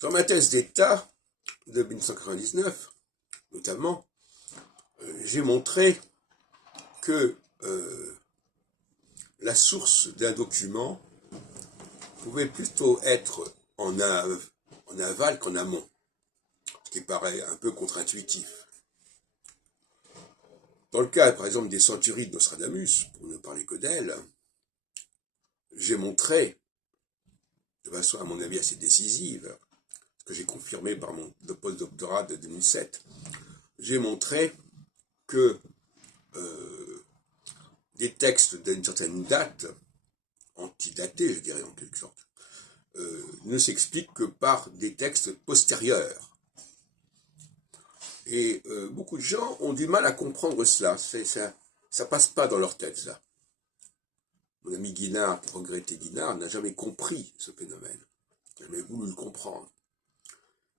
Dans ma thèse d'État de 1999, notamment, j'ai montré que la source d'un document pouvait plutôt être en aval qu'en amont, ce qui paraît un peu contre-intuitif. Dans le cas, par exemple, des centuries de Nostradamus, pour ne parler que d'elle, j'ai montré, de façon à mon avis assez décisive, ce que j'ai confirmé par mon post-doctorat de 2007, j'ai montré que des textes d'une certaine date, antidatés, je dirais en quelque sorte, ne s'expliquent que par des textes postérieurs. Et beaucoup de gens ont du mal à comprendre cela. Ça passe pas dans leur tête, ça. Mon ami Guinard, regretté Guinard, n'a jamais compris ce phénomène. Il n'a jamais voulu le comprendre.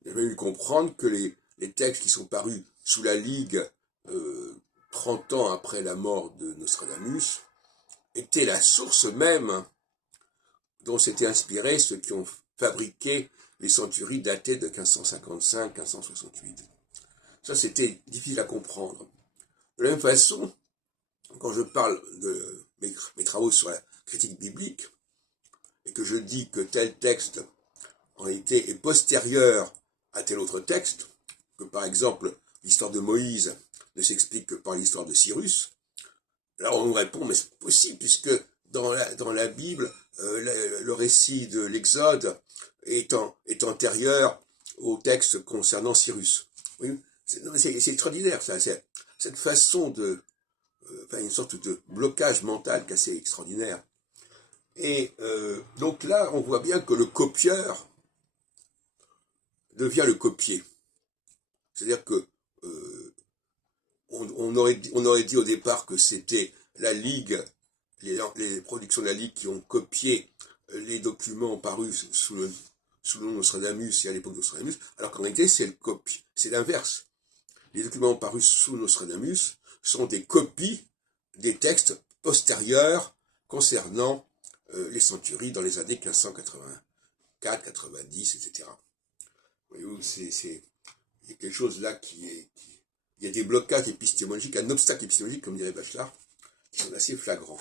Il n'a jamais voulu comprendre que les textes qui sont parus sous la Ligue 30 ans après la mort de Nostradamus étaient la source même dont s'étaient inspirés ceux qui ont fabriqué les centuries datées de 1555-1568. Ça, c'était difficile à comprendre. De la même façon, quand je parle de mes travaux sur la critique biblique, et que je dis que tel texte, en réalité, est postérieur à tel autre texte, que par exemple, l'histoire de Moïse ne s'explique que par l'histoire de Cyrus, là on nous répond, mais c'est possible, puisque dans la Bible, le récit de l'Exode est antérieur au texte concernant Cyrus. Oui, c'est extraordinaire, ça. Cette façon de... une sorte de blocage mental assez extraordinaire. Et donc là, on voit bien que le copieur devient le copié. C'est-à-dire que on aurait dit au départ que c'était la Ligue, les productions de la Ligue qui ont copié les documents parus sous le nom de Nostradamus et à l'époque de Nostradamus, alors qu'en réalité c'est l'inverse. Les documents parus sous Nostradamus sont des copies des textes postérieurs concernant les centuries dans les années 1584, 90, etc. Voyez-vous, il y a quelque chose là il y a des blocages épistémologiques, un obstacle épistémologique, comme dirait Bachelard, qui sont assez flagrants.